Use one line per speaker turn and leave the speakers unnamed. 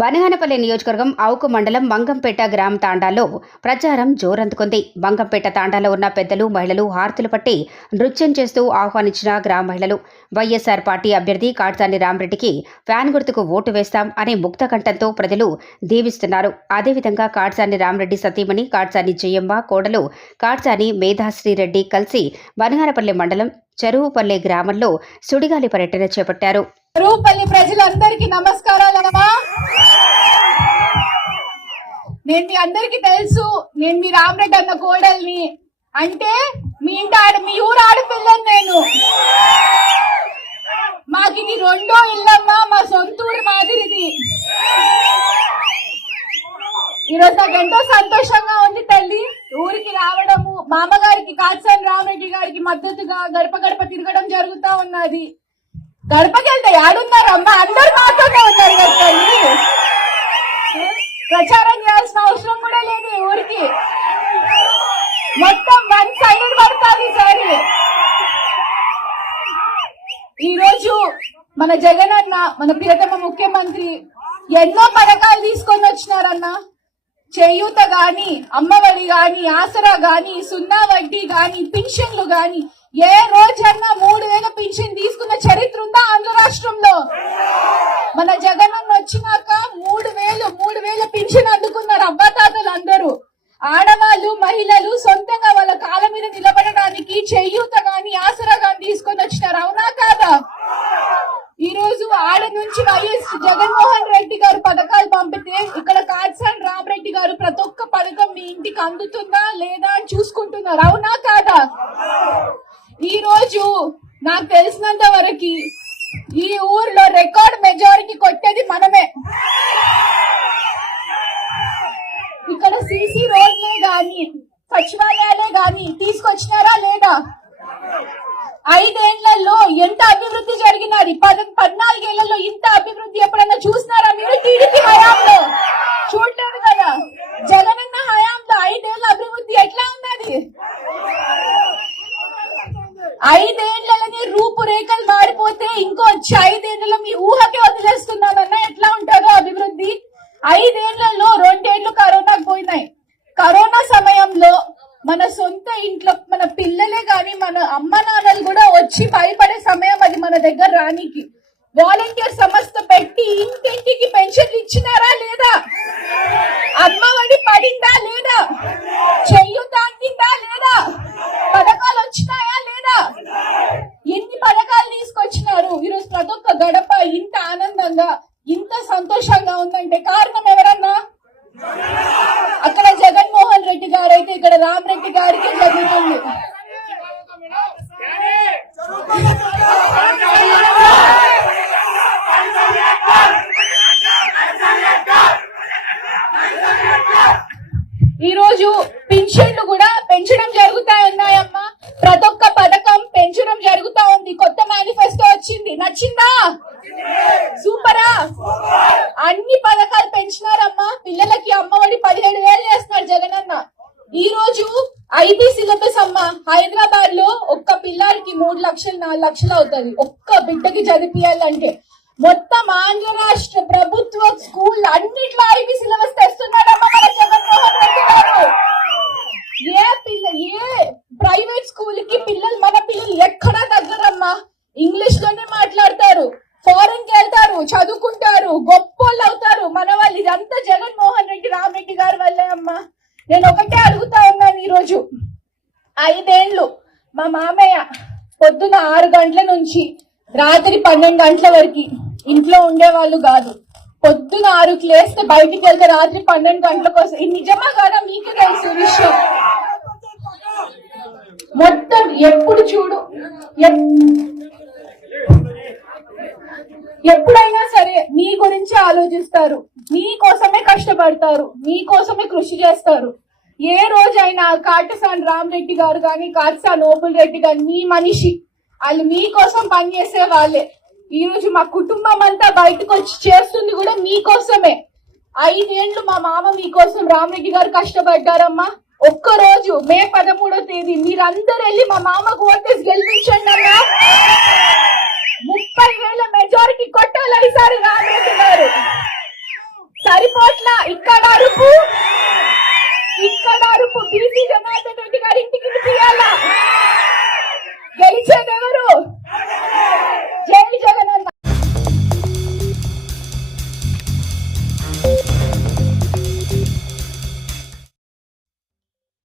బనగానపల్లి నియోజకవర్గం ఆవుకు మండలం మంగంపేట గ్రామ తాండాలో ప్రచారం జోరందుకుంది. మంగంపేట తాండాలో ఉన్న పెద్దలు మహిళలు హారతులు పట్టి నృత్యం చేస్తూ ఆహ్వానించిన గ్రామ మహిళలు. వైఎస్ఆర్ పార్టీ అభ్యర్థి కాట్సాని రామరెడ్డికి ఫ్యాన్ గుర్తుకు ఓటు వేస్తాం అనే ముక్త కంఠంతో ప్రజలు దీవిస్తున్నారు. అదేవిధంగా కాట్సాని రామరెడ్డి సతీమణి కాట్సాని జయమ్మ కోడలు కాట్సాని మేధాశ్రీరెడ్డి కలిసి బనగానపల్లి మండలం చెరువుపల్లె గ్రామంలో సుడిగాలి పర్యటన చేపట్టారు.
రూపల్లి ప్రజలందరికీ నమస్కారాలమ్మా నేను మీ అందరికి తెలుసు నేను మీ రామరెడ్డి అన్న కోడల్ని. అంటే మీ ఇంటి ఆడ మీ ఊరు ఆడపిల్లని నేను. మాకు ఇది రెండో ఇల్లమ్మా మా సొంత ఊరు మాదిరిది. ఈరోజు నాకు ఎంతో సంతోషంగా ఉంది తల్లి. ఊరికి రావడము మా అమ్మగారికి కాచాని రామరెడ్డి గారికి మద్దతుగా గడప గడప తిరగడం జరుగుతా ఉన్నది. గడపకెళ్తే ఆడున్నారమ్మా అందరు మాతోనే ఉన్నారు కదా తల్లి. ప్రచారం చేయాల్సిన అవసరం కూడా లేదు ఈ ఊరికి. మొత్తం వన్ సైడ్ పడుతుంది సారి. ఈ రోజు మన జగన్ అన్న మన ప్రియతమ ముఖ్యమంత్రి ఎన్నో పథకాలు తీసుకొని వచ్చినారన్న. చేయూత గాని అమ్మఒడి గాని ఆసరా గాని సున్నా వడ్డీ గాని పింఛన్లు గాని ఏ రోజన్నా మూడు వేల పింఛన్ తీసుకున్న చరిత్ర రాష్ట్రంలో మన జగన్ వచ్చినాక మూడు వేలు మూడు వేల పింఛన్ అందుకున్నారు అవ్వాతాతలు అందరూ ఆడవాళ్ళు మహిళలు సొంతంగా వాళ్ళ కాళ్ళ మీద నిలబడడానికి చేయూత గాని ఆసరా గాని తీసుకొని వచ్చినారు. అవునా కాదా? ఈ రోజు ఆడ నుంచి వైఎస్ జగన్మోహన్ రెడ్డి గారు పథకాలు పంపితే ఇక్కడ కాట్సాన్ రామరెడ్డి గారు ప్రతి ఒక్క పథకం మీ ఇంటికి అందుతుందా లేదా అని చూసుకుంటున్నారు. అవునా కాదా? ఈ రోజు నాకు తెలిసినంత వరకు ఈ ఊర్లో రికార్డ్ మెజారిటీ కొట్టేది మనమే. ఇక్కడ సీసీ రోడ్లే గాని సచివాలయాలే గాని తీసుకొచ్చినారా లేదా? ఐదేళ్ళలో ఎంత అభివృద్ధి జరిగినది? పద పద్నాలుగేళ్ళలో ఇంత అభివృద్ధి ఎప్పుడైనా చూసినారా మీరు? టీడీపీ హయాంలో? చూడలేదు కదా? జగనన్న హయాంలో ఐదేళ్ళ అభివృద్ధి ఎట్లా ఉన్నది? ఐదేళ్ళని రూపురేఖలు మారిపోతే ఇంకో వచ్చి ఐదేళ్ళలో మీ ఊహకే వదిలేస్తున్నామన్నా ఎట్లా ఉంటారో అభివృద్ధి? ఐదేళ్ళలో రెండేళ్ళు కరోనాకు పోయినాయి. కరోనా సమయంలో మన సొంత ఇంట్లో మన పిల్లలే కానీ మన అమ్మ నాన్నలు కూడా వచ్చి భయపడే సమయం అది మన దగ్గర రానికి. వాలంటీర్ సంస్థ పెట్టి ఇంటింటికి పెన్షన్లు ఇచ్చినారా లేదా? అమ్మ పడిందా లేదా చెయ్యు తాకిందా లేదా పథకాలు వచ్చినాయా లేదా ఎన్ని పథకాలు తీసుకొచ్చినారు ఈరోజు ప్రతి ఒక్క గడప ఇంత ఆనందంగా ఇంత సంతోషంగా ఉందంటే కారణం ఎవరన్నా? అక్కడ జగన్మోహన్ రెడ్డి గారు అయితే ఇక్కడ రామ్ రెడ్డి గారికి జరుగుతుంది ఈ రోజు పింఛన్లు కూడా పెంచడం జరుగుతా ఉన్నాయమ్మా ప్రతి ఒక్క పథకం పెంచడం జరుగుతా ఉంది. కొత్త మేనిఫెస్టో వచ్చింది. నచ్చిందా? సూపరా? అన్ని పథకాలు పెంచినారమ్మా. పిల్లలకి అమ్మఒడి పదిహేడు వేలు చేస్తున్నారు జగనన్న. ఈ రోజు ఐబీ సిలబస్ అమ్మ. హైదరాబాద్లో ఒక్క పిల్లాడికి మూడు లక్షలు నాలుగు లక్షలు అవుతుంది. ఒక్క బిడ్డకి చదివియాలంటే మొత్తం ఆంధ్ర రాష్ట్ర ప్రభుత్వ స్కూల్ అన్నిట్లో ఐబీ సిలబస్ తెస్తున్నాడమ్మా మన జగన్మోహన్ రెడ్డి గారు. ఏ పిల్ల ఏ ప్రైవేట్ స్కూల్కి పిల్లలు మన పిల్లలు ఎక్కడా తగ్గరమ్మా. ఇంగ్లీష్లోనే మాట్లాడతారు ఫారెన్కి వెళ్తారు చదువుకుంటారు గొప్పోళ్ళు అవుతారు. మన వాళ్ళు ఇదంతా జగన్మోహన్ రెడ్డి రామరెడ్డి గారి వల్లే అమ్మా. నేను ఒకటే అడుగుతా ఉన్నాను ఈరోజు. రోజు మా మామయ్య పొద్దున ఆరు గంటల నుంచి రాత్రి పన్నెండు గంటల వరకు ఇంట్లో ఉండేవాళ్ళు కాదు. పొద్దున ఆరుకి లేస్తే బయటికి వెళ్తే రాత్రి పన్నెండు గంటలకు వస్తే నిజమా కాదా మీకు తెలుసు విషయం? మొత్తం ఎప్పుడు చూడు. ఎప్పుడైనా సరే మీ గురించి ఆలోచిస్తారు. మీ కోసమే కష్టపడతారు. మీ కోసమే కృషి చేస్తారు. ఏ రోజైనా కాటసాని రామరెడ్డి గారు కానీ కాటసాన్ ఓపుల్ రెడ్డి గారు మీ మనిషి. వాళ్ళు మీకోసం పనిచేసే వాళ్ళే. ఈ రోజు మా కుటుంబం అంతా బయటకు వచ్చి చేస్తుంది కూడా మీకోసమే. ఐదేళ్ళు మా మామ మీకోసం రామరెడ్డి గారు కష్టపడ్డారమ్మా. ఒక్క రోజు మే పదమూడో తేదీ మీరందరూ వెళ్ళి మా మామకు ఓటేసి గెలిపించండి అమ్మా. ముప్పై వేల మెజారిటీ కొట్టాలి ఈసారి రామరెడ్డి గారు. సరిపోట్లా? ఇక్కడ అరుపు. ఇక్కడ అరుపు. బీసీ జనార్దన్ రెడ్డి గారి ఇంటికి తీయాలా?